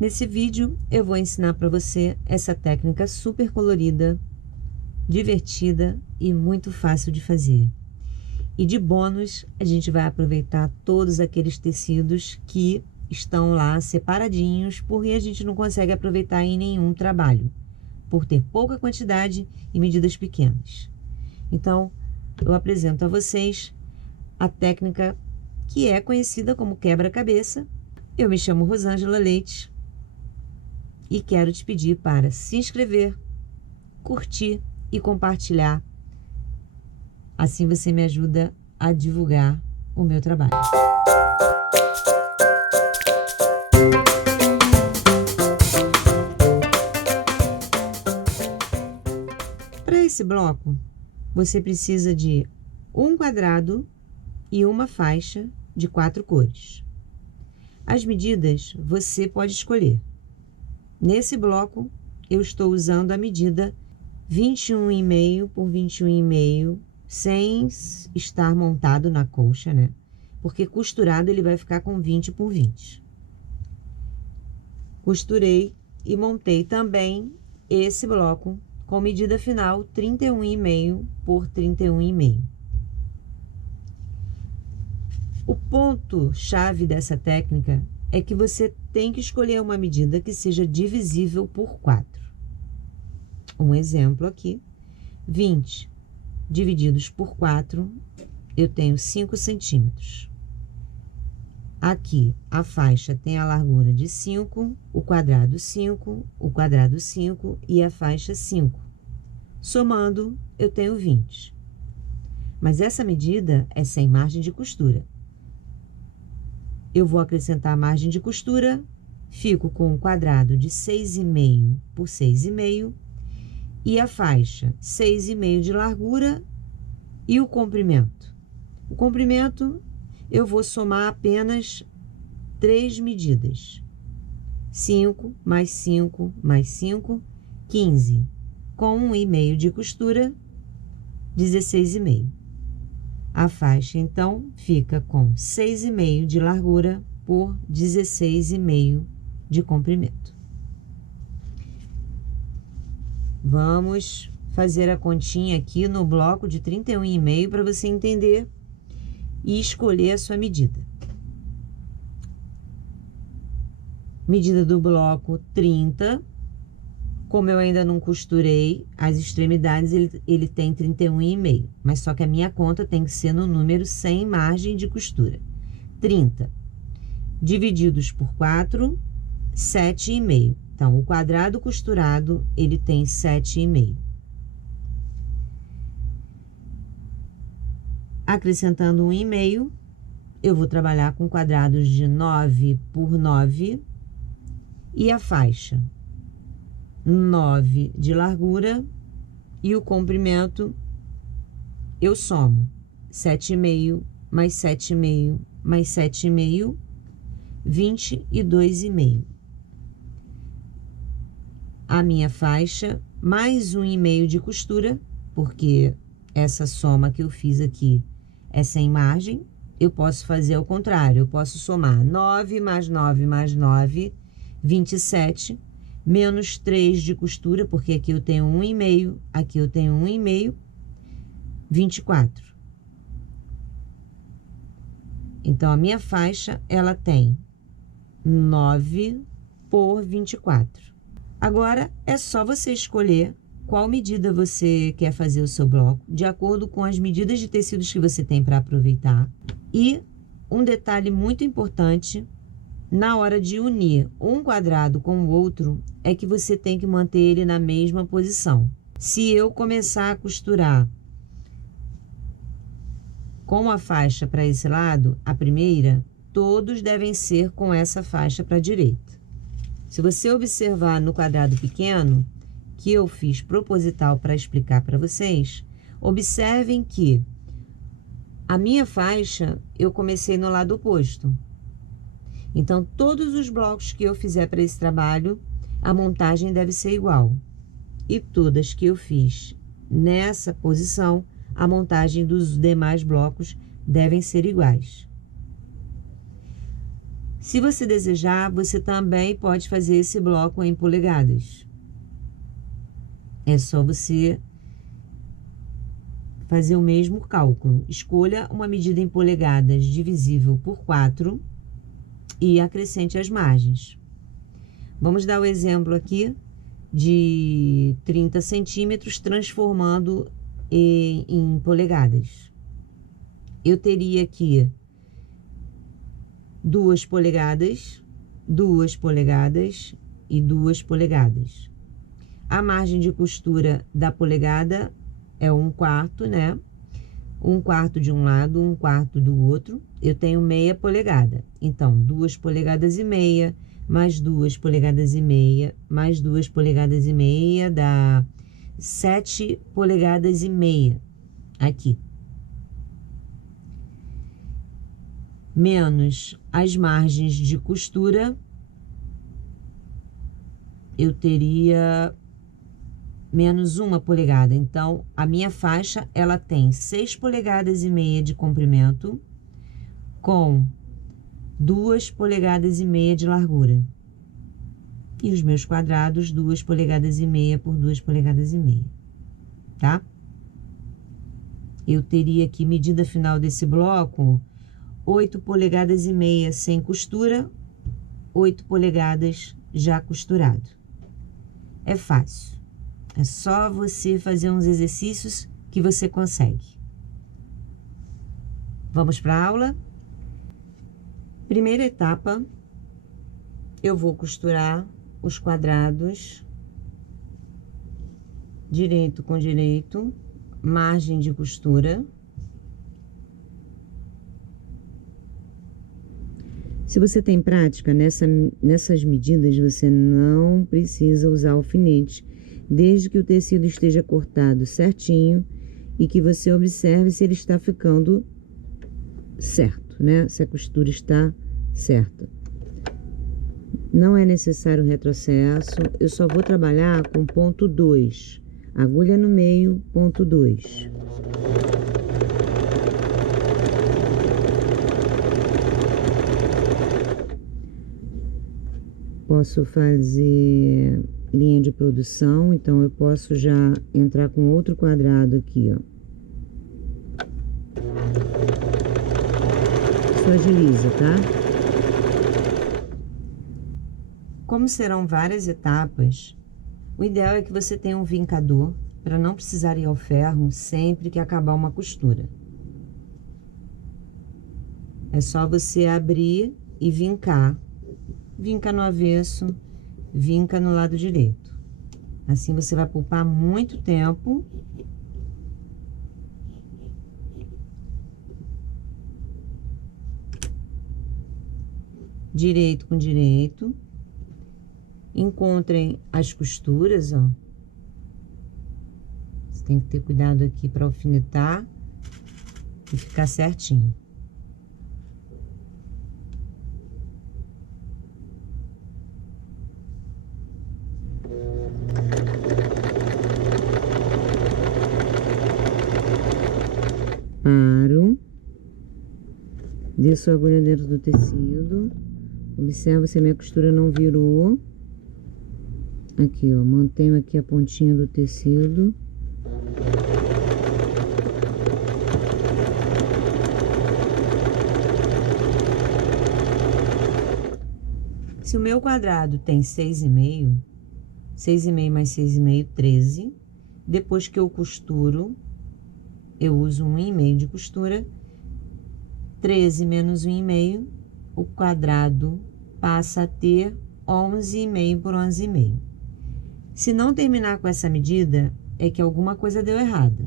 Nesse vídeo eu vou ensinar para você essa técnica super colorida, divertida e muito fácil de fazer. E de bônus, a gente vai aproveitar todos aqueles tecidos que estão lá separadinhos, porque a gente não consegue aproveitar em nenhum trabalho, por ter pouca quantidade e medidas pequenas. Então, eu apresento a vocês a técnica que é conhecida como quebra-cabeça. Eu me chamo Rosângela Leite e quero te pedir para se inscrever, curtir e compartilhar. Assim você me ajuda a divulgar o meu trabalho. Para esse bloco, você precisa de um quadrado e uma faixa de 4 cores. As medidas você pode escolher. Nesse bloco, eu estou usando a medida 21,5 por 21,5, sem estar montado na colcha, né? Porque costurado ele vai ficar com 20 por 20. Costurei e montei também esse bloco com medida final 31,5 por 31,5. O ponto-chave dessa técnica é que você tem que escolher uma medida que seja divisível por 4. Um exemplo aqui, 20 divididos por 4, eu tenho 5 centímetros. Aqui, a faixa tem a largura de 5, o quadrado 5, o quadrado 5 e a faixa 5. Somando, eu tenho 20. Mas essa medida é sem margem de costura. Eu vou acrescentar a margem de costura, fico com um quadrado de 6,5 por 6,5 e a faixa 6,5 de largura e o comprimento. O comprimento eu vou somar apenas 3 medidas. 5 mais 5 mais 5, 15. Com 1,5 de costura, 16,5. A faixa, então, fica com 6,5 de largura por 16,5 de comprimento. Vamos fazer a continha aqui no bloco de 31,5 para você entender e escolher a sua medida. Medida do bloco 30. Como eu ainda não costurei as extremidades, ele tem 31,5. Mas só que a minha conta tem que ser no número sem margem de costura. 30 divididos por 4, 7,5. Então, o quadrado costurado, ele tem 7,5. Acrescentando 1,5, eu vou trabalhar com quadrados de 9 por 9 e a faixa 9 de largura e o comprimento eu somo 7,5 mais 7,5 mais 7,5, 22,5. A minha faixa mais 1,5 de costura, porque essa soma que eu fiz aqui é sem margem. Eu posso fazer ao contrário, eu posso somar 9 mais 9 mais 9, 27, menos 3 de costura, porque aqui eu tenho 1,5, aqui eu tenho 1,5, 24. Então, a minha faixa, ela tem 9 por 24. Agora, é só você escolher qual medida você quer fazer o seu bloco, de acordo com as medidas de tecidos que você tem para aproveitar. E um detalhe muito importante, na hora de unir um quadrado com o outro, é que você tem que manter ele na mesma posição. Se eu começar a costurar com a faixa para esse lado, a primeira, todos devem ser com essa faixa para a direita. Se você observar no quadrado pequeno, que eu fiz proposital para explicar para vocês, observem que a minha faixa, eu comecei no lado oposto. Então, todos os blocos que eu fizer para esse trabalho, a montagem deve ser igual. E todas que eu fiz nessa posição, a montagem dos demais blocos devem ser iguais. Se você desejar, você também pode fazer esse bloco em polegadas. É só você fazer o mesmo cálculo. Escolha uma medida em polegadas divisível por 4 e acrescente as margens. Vamos dar o exemplo aqui de 30 centímetros transformando em polegadas. Eu teria aqui 2 polegadas, 2 polegadas e 2 polegadas. A margem de costura da polegada é 1/4, né? 1/4 de um lado, 1/4 do outro. Eu tenho meia polegada. Então, 2 polegadas e meia, mais 2 polegadas e meia, mais 2 polegadas e meia, dá 7 polegadas e meia aqui. Menos as margens de costura, eu teria menos 1 polegada. Então, a minha faixa, ela tem 6 polegadas e meia de comprimento com 2 polegadas e meia de largura. E os meus quadrados, 2 polegadas e meia por 2 polegadas e meia, tá? Eu teria aqui, medida final desse bloco, 8 polegadas e meia sem costura, 8 polegadas já costurado. É fácil. É só você fazer uns exercícios que você consegue. Vamos para a aula? Primeira etapa, eu vou costurar os quadrados, direito com direito, margem de costura. Se você tem prática nessas medidas, você não precisa usar alfinete, desde que o tecido esteja cortado certinho e que você observe se ele está ficando certo, né? Se a costura está certa. Não é necessário retrocesso, eu só vou trabalhar com ponto 2, agulha no meio, ponto 2. Posso fazer linha de produção, então eu posso já entrar com outro quadrado aqui, ó. Só agiliza, tá? Como serão várias etapas, o ideal é que você tenha um vincador para não precisar ir ao ferro sempre que acabar uma costura. É só você abrir e vincar. Vinca no avesso, vinca no lado direito. Assim você vai poupar muito tempo. Direito com direito. Encontrem as costuras, ó. Você tem que ter cuidado aqui para alfinetar e ficar certinho. Paro, desço a agulha dentro do tecido, observa se a minha costura não virou. Aqui, ó, mantenho aqui a pontinha do tecido. Se o meu quadrado tem 6,5, 6,5 mais 6,5, 13. Depois que eu costuro, eu uso 1,5 de costura. 13 menos 1,5, o quadrado passa a ter 11,5 por 11,5. Se não terminar com essa medida, é que alguma coisa deu errada.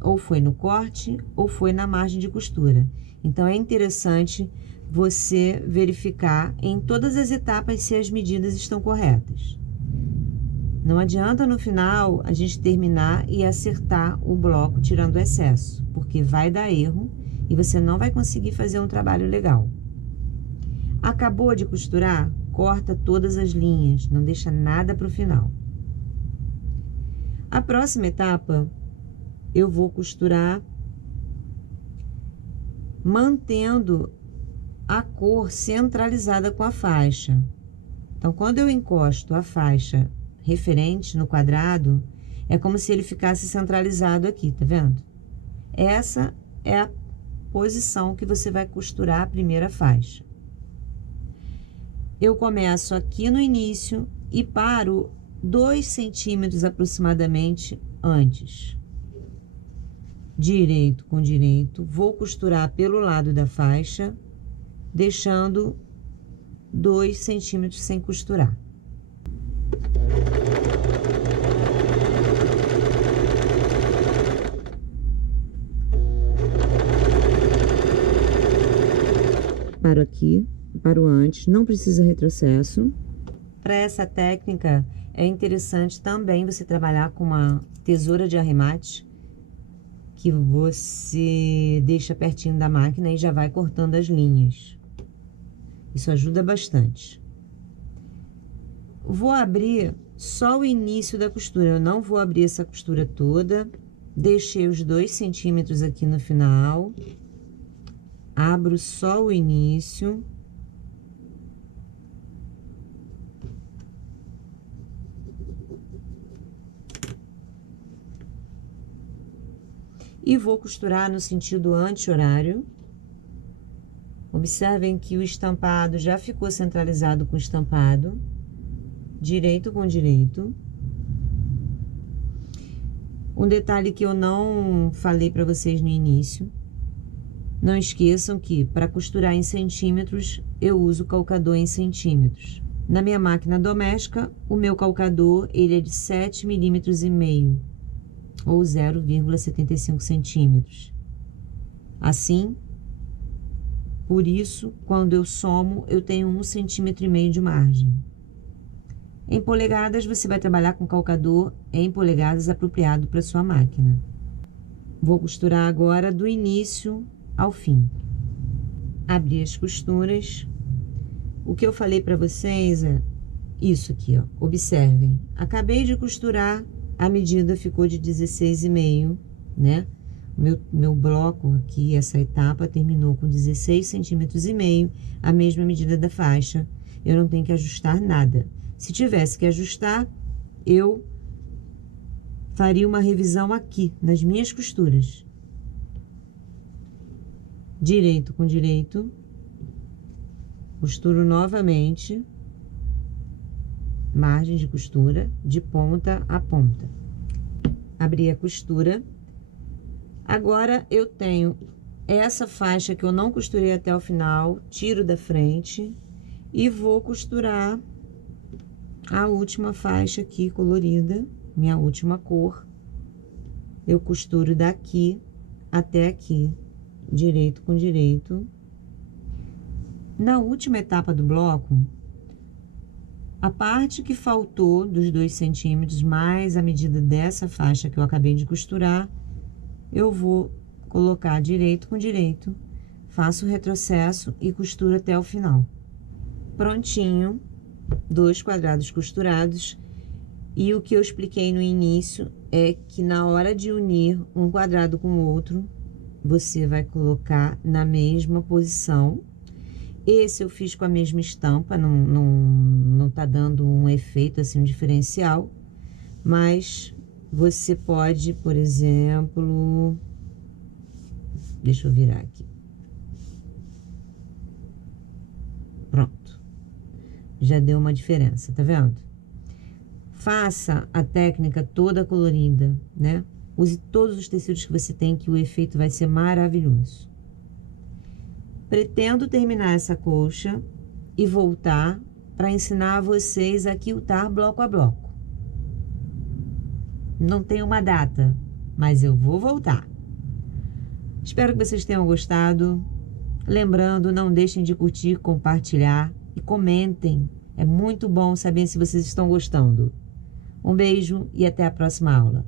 Ou foi no corte, ou foi na margem de costura. Então, é interessante você verificar em todas as etapas se as medidas estão corretas. Não adianta no final a gente terminar e acertar o bloco tirando o excesso, porque vai dar erro e você não vai conseguir fazer um trabalho legal. Acabou de costurar? Corta todas as linhas, não deixa nada para o final. A próxima etapa, eu vou costurar mantendo a cor centralizada com a faixa. Então, quando eu encosto a faixa referente no quadrado, é como se ele ficasse centralizado aqui, tá vendo? Essa é a posição que você vai costurar a primeira faixa. Eu começo aqui no início e paro 2 centímetros aproximadamente antes. Direito com direito, vou costurar pelo lado da faixa, deixando 2 centímetros sem costurar. Paro aqui, paro antes, não precisa retrocesso. Para essa técnica, é interessante também você trabalhar com uma tesoura de arremate, que você deixa pertinho da máquina e já vai cortando as linhas. Isso ajuda bastante. Vou abrir só o início da costura, eu não vou abrir essa costura toda. Deixei os 2 centímetros aqui no final. Abro só o início. E vou costurar no sentido anti-horário. Observem que o estampado já ficou centralizado com o estampado. Direito com direito. Um detalhe que eu não falei para vocês no início. Não esqueçam que, para costurar em centímetros, eu uso calcador em centímetros. Na minha máquina doméstica, o meu calcador ele é de 7,5 milímetros, ou 0,75 centímetros. Assim, por isso, quando eu somo, eu tenho 1,5 centímetro de margem. Em polegadas, você vai trabalhar com calcador em polegadas apropriado para sua máquina. Vou costurar agora do início ao fim. Abrir as costuras. O que eu falei para vocês é isso aqui, ó. Observem. Acabei de costurar, a medida ficou de 16,5, né? Meu bloco aqui, essa etapa, terminou com 16,5 centímetros, a mesma medida da faixa. Eu não tenho que ajustar nada. Se tivesse que ajustar, eu faria uma revisão aqui, nas minhas costuras. Direito com direito. Costuro novamente. Margem de costura, de ponta a ponta. Abri a costura. Agora, eu tenho essa faixa que eu não costurei até o final, tiro da frente e vou costurar a última faixa aqui colorida, minha última cor. Eu costuro daqui até aqui, direito com direito. Na última etapa do bloco, a parte que faltou dos 2 centímetros, mais a medida dessa faixa que eu acabei de costurar, eu vou colocar direito com direito, faço o retrocesso e costuro até o final. Prontinho, 2 quadrados costurados. E o que eu expliquei no início é que na hora de unir um quadrado com o outro, você vai colocar na mesma posição. Esse eu fiz com a mesma estampa, não tá dando um efeito assim, um diferencial, mas você pode, por exemplo, deixa eu virar aqui. Pronto. Já deu uma diferença, tá vendo? Faça a técnica toda colorida, né? Use todos os tecidos que você tem, que o efeito vai ser maravilhoso. Pretendo terminar essa colcha e voltar para ensinar a vocês a quiltar bloco a bloco. Não tem uma data, mas eu vou voltar. Espero que vocês tenham gostado. Lembrando, não deixem de curtir, compartilhar e comentem. É muito bom saber se vocês estão gostando. Um beijo e até a próxima aula.